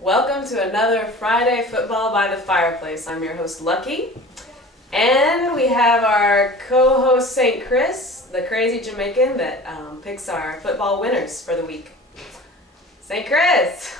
Welcome to another Friday Football by the Fireplace. I'm your host, Lucky. And we have our co-host, St. Chris, the crazy Jamaican that picks our football winners for the week. St. Chris!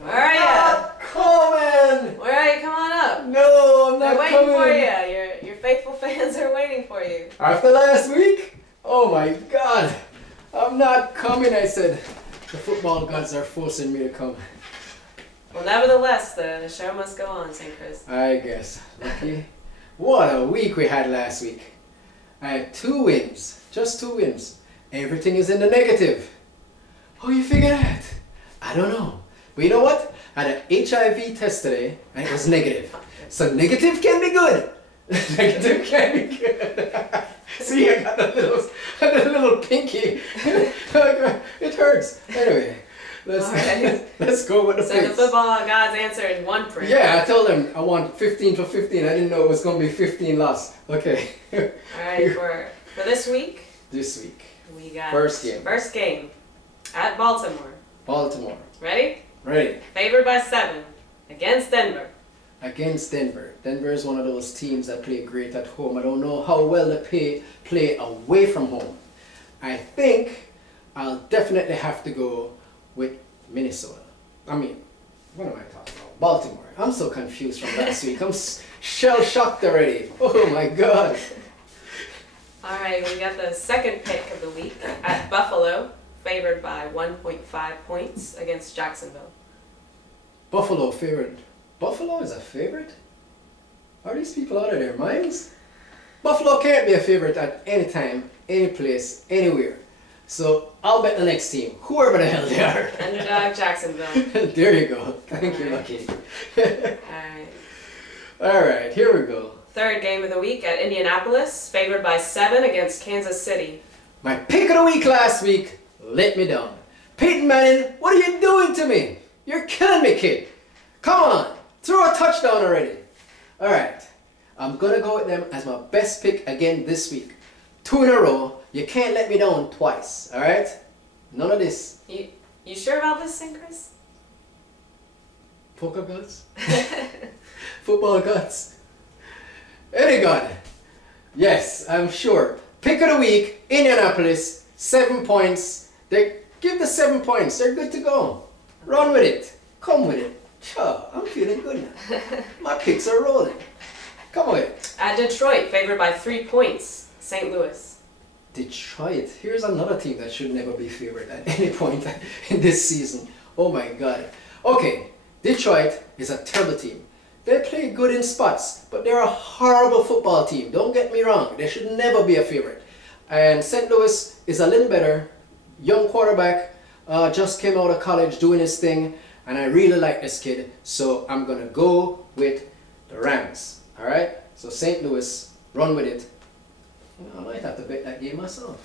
Where are you? Not coming! Where are you? Come on up. No, I'm not They're coming. waiting for you. Your faithful fans are waiting for you. After last week? Oh my God. I'm not coming, I said. The football gods are forcing me to come. Well, nevertheless, the show must go on, St. Chris. I guess. Okay. What a week we had last week. I had 2 wins. Just 2 wins. Everything is in the negative. How you figure that? I don't know. But you know what? I had an HIV test today and it was negative. So negative can be good. Negative can be good. See, I got a little pinky. It hurts. Anyway, let's go with the So picks. the football gods answered one prayer. Yeah, I told them I want 15 for 15. I didn't know it was going to be 15 loss. Okay. Alright, for this week, This week. we got First game. First game at Baltimore. Baltimore. Ready? Ready. Favored by 7 against Denver. Against Denver. Denver is one of those teams that play great at home. I don't know how well they play away from home. I think I'll definitely have to go with Minnesota. I mean, what am I talking about? Baltimore. I'm so confused from last week. I'm shell-shocked already. Oh my God. Alright, we got the second pick of the week at Buffalo. Favored by 1.5 points against Jacksonville. Buffalo favorite. Buffalo is a favorite? Are these people out of their minds? Buffalo can't be a favorite at any time, any place, anywhere. So I'll bet the next team, whoever the hell they are. Underdog Jacksonville. There you go. Thank you, Lucky. Alright. Alright, here we go. Third game of the week at Indianapolis. Favored by 7 against Kansas City. My pick of the week last week let me down. Peyton Manning, what are you doing to me? You're killing me, kid. Come on, throw a touchdown already. Alright, I'm gonna go with them as my best pick again this week. 2 in a row. You can't let me down twice, alright? None of this. You sure about this, St. Chris? Poker gods? Football gods? Any god? Yes, I'm sure. Pick of the week, Indianapolis, 7 points. They give the 7 points. They're good to go. Run with it. Come with it. Sure, I'm feeling good now. My picks are rolling. Come with it. At Detroit, favored by 3 points, St. Louis. Detroit. Here's another team that should never be favored at any point in this season. Oh my God. Okay, Detroit is a terrible team. They play good in spots, but they're a horrible football team. Don't get me wrong. They should never be a favorite. And St. Louis is a little better. Young quarterback, just came out of college doing his thing, and I really like this kid, so I'm gonna go with the Rams. Alright? So St. Louis, run with it. You know, I might have to bet that game myself.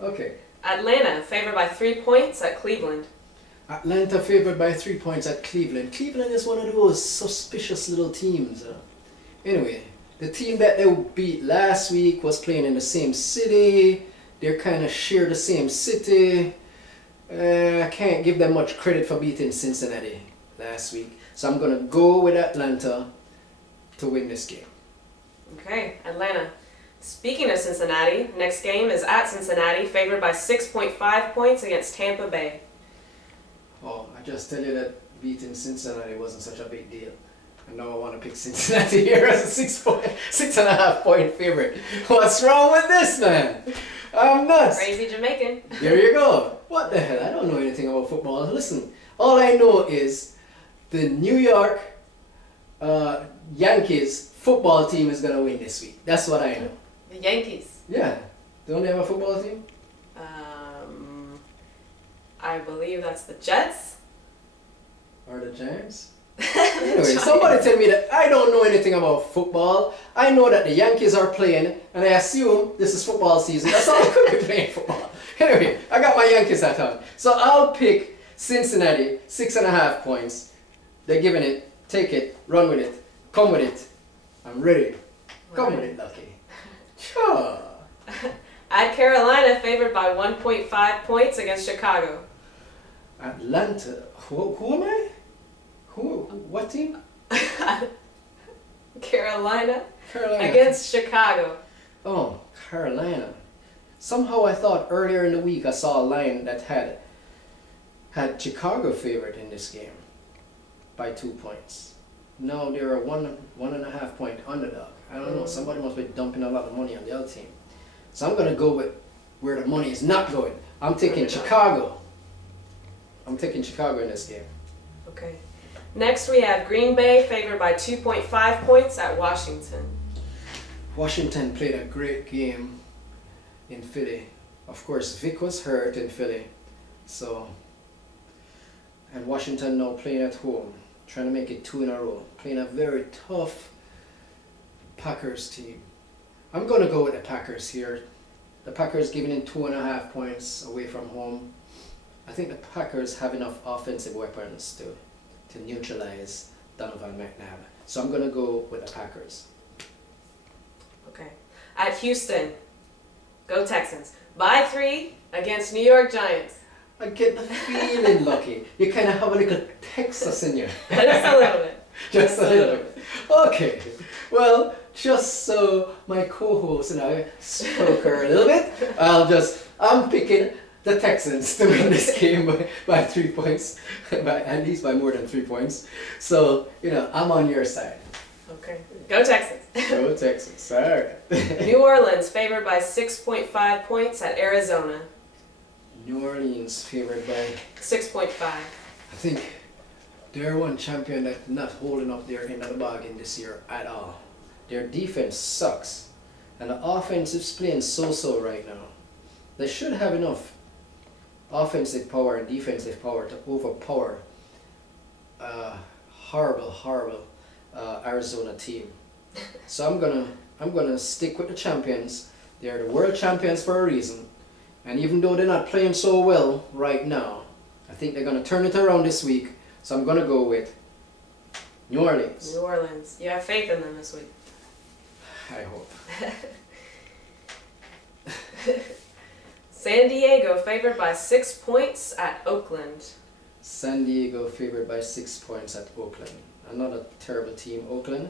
Okay. Atlanta, favored by 3 points at Cleveland. Atlanta favored by 3 points at Cleveland. Cleveland is one of those suspicious little teams. Anyway, the team that they beat last week was playing in the same city. They kind of share the same city. I can't give them much credit for beating Cincinnati last week. So I'm going to go with Atlanta to win this game. Okay, Atlanta. Speaking of Cincinnati, next game is at Cincinnati, favored by 6.5 points against Tampa Bay. Oh, I just tell you that beating Cincinnati wasn't such a big deal. And now I want to pick Cincinnati here as a 6.5 point favorite. What's wrong with this, man? I'm nuts. Crazy Jamaican. There you go. What the hell? I don't know anything about football. Listen, all I know is the New York Yankees football team is going to win this week. That's what I know. The Yankees. Yeah. Don't they have a football team? I believe that's the Jets. Or the Giants? Anyway, somebody tell me that I don't know anything about football. I know that the Yankees are playing, and I assume this is football season. That's all I could be playing football. Anyway, I got my Yankees hat on. So I'll pick Cincinnati, 6.5 points. They're giving it, take it, run with it, come with it. I'm ready. Come with it, Lucky. Sure. At Carolina, favored by 1.5 points against Chicago. Atlanta. Who am I? What team? Carolina Carolina. against Chicago. Oh, Carolina. Somehow I thought earlier in the week I saw a line that had Chicago favored in this game by 2 points. Now they're a 1.5 point underdog. I don't know, somebody must be dumping a lot of money on the other team. So I'm going to go with where the money is not going. I'm taking Chicago. I'm taking Chicago in this game. Okay. Next we have Green Bay favored by 2.5 points at Washington. Washington played a great game in Philly. Of course, Vic was hurt in Philly. So, and Washington now playing at home, trying to make it 2 in a row, playing a very tough Packers team. I'm going to go with the Packers here. The Packers giving in 2.5 points away from home. I think the Packers have enough offensive weapons to neutralize Donovan McNabb. So I'm going to go with the Packers. Okay. At Houston, go Texans. By 3 against New York Giants. I get the feeling, Lucky. You kind of have a little Texas in you. Just a little bit. Just a little bit. Okay. Well, just so my co-host and I spoke her a little bit, I'm picking the Texans to win this game by 3 points, at least by more than 3 points. So, I'm on your side. Okay. Go Texans. Go Texans. All right. New Orleans favored by 6.5 points at Arizona. New Orleans favored by 6.5. I think they're one champion that's not holding up their end of the bargain this year at all. Their defense sucks, and the offense is playing so-so right now. They should have enough offensive power and defensive power to overpower horrible Arizona team. So I'm gonna stick with the champions. They're the world champions for a reason, and even though they're not playing so well right now, I think they're gonna turn it around this week. So I'm gonna go with New Orleans. New Orleans. You have faith in them this week. I hope. San Diego favored by 6 points at Oakland. San Diego favored by 6 points at Oakland. Another terrible team, Oakland.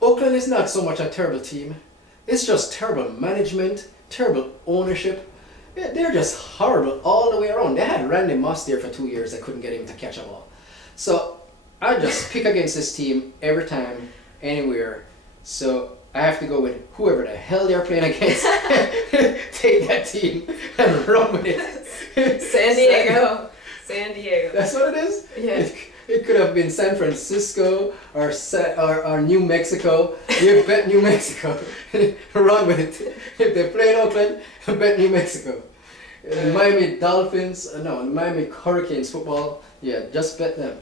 Oakland is not so much a terrible team. It's just terrible management, terrible ownership. Yeah, they're just horrible all the way around. They had Randy Moss there for 2 years. They couldn't get him to catch a ball. So I just pick against this team every time, anywhere. So I have to go with whoever the hell they're playing against. Take that team and run with it. San Diego. San Diego. That's what it is? Yeah. It could have been San Francisco or New Mexico. You bet New Mexico. Run with it. If they play in Oakland, bet New Mexico. Miami Dolphins, Miami Hurricanes football, yeah, just bet them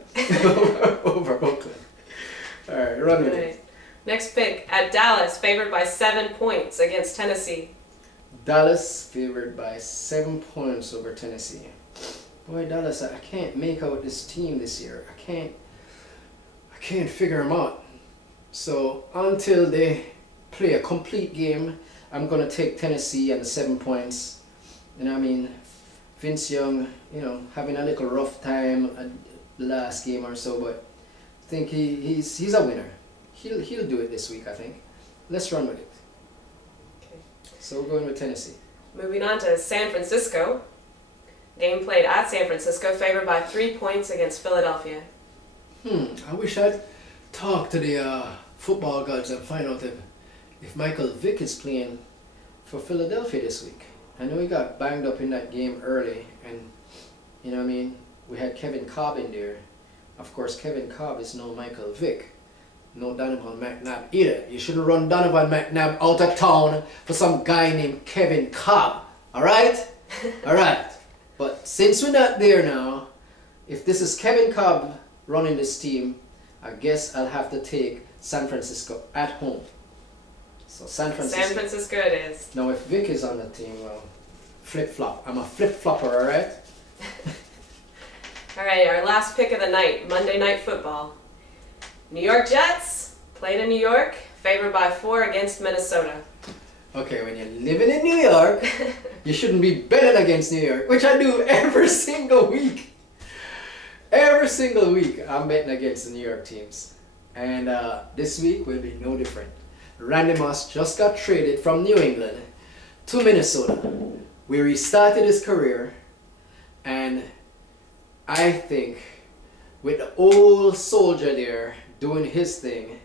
over Oakland. All right, run with it. Next pick, at Dallas, favored by 7 points against Tennessee. Dallas favored by 7 points over Tennessee. Boy, Dallas, I can't make out this team this year. I can't figure them out. So until they play a complete game, I'm gonna take Tennessee and the 7 points. And I mean, Vince Young, having a little rough time at the last game or so, but I think he's a winner. He'll do it this week, I think. Let's run with it. Okay. So we're going with Tennessee. Moving on to San Francisco. Game played at San Francisco, favored by 3 points against Philadelphia. I wish I'd talk to the football gods and find out if Michael Vick is playing for Philadelphia this week. I know he got banged up in that game early, and we had Kevin Cobb in there. Of course, Kevin Cobb is no Michael Vick. No Donovan McNabb either. You shouldn't run Donovan McNabb out of town for some guy named Kevin Cobb. Alright? Alright. But since we're not there now, if this is Kevin Cobb running this team, I guess I'll have to take San Francisco at home. So San Francisco. San Francisco it is. Now if Vic is on the team, well, flip-flop. I'm a flip-flopper, alright? Alright, our last pick of the night, Monday Night Football. New York Jets, played in New York, favored by 4 against Minnesota. Okay, when you're living in New York, you shouldn't be betting against New York, which I do every single week. Every single week I'm betting against the New York teams. And this week will be no different. Randy Moss just got traded from New England to Minnesota, where he started his career. And I think with the old soldier there doing his thing,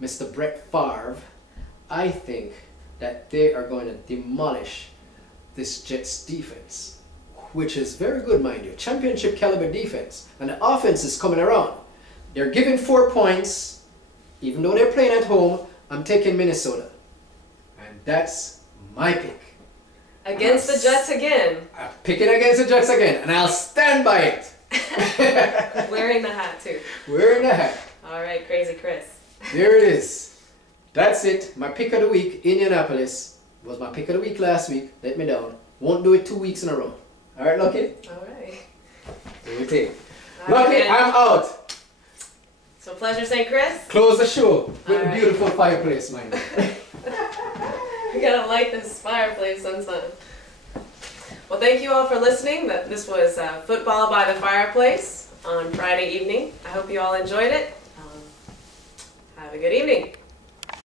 Mr. Brett Favre, I think that they are going to demolish this Jets defense, which is very good, mind you. Championship caliber defense. And the offense is coming around. They're giving 4 points. Even though they're playing at home, I'm taking Minnesota. And that's my pick. Against the Jets again. I'm picking against the Jets again. And I'll stand by it. Wearing the hat too. Wearing the hat. All right, Crazy Chris. There it is. That's it. My pick of the week, Indianapolis, was my pick of the week last week. Let me down. Won't do it 2 weeks in a row. All right, Lucky? All right. Do your thing. All Lucky, right. I'm out. So pleasure, St. Chris. Close the show with All a right. beautiful fireplace, mind. We gotta light this fireplace sometime. Well, thank you all for listening. This was Football by the Fireplace on Friday evening. I hope you all enjoyed it. Have a good evening.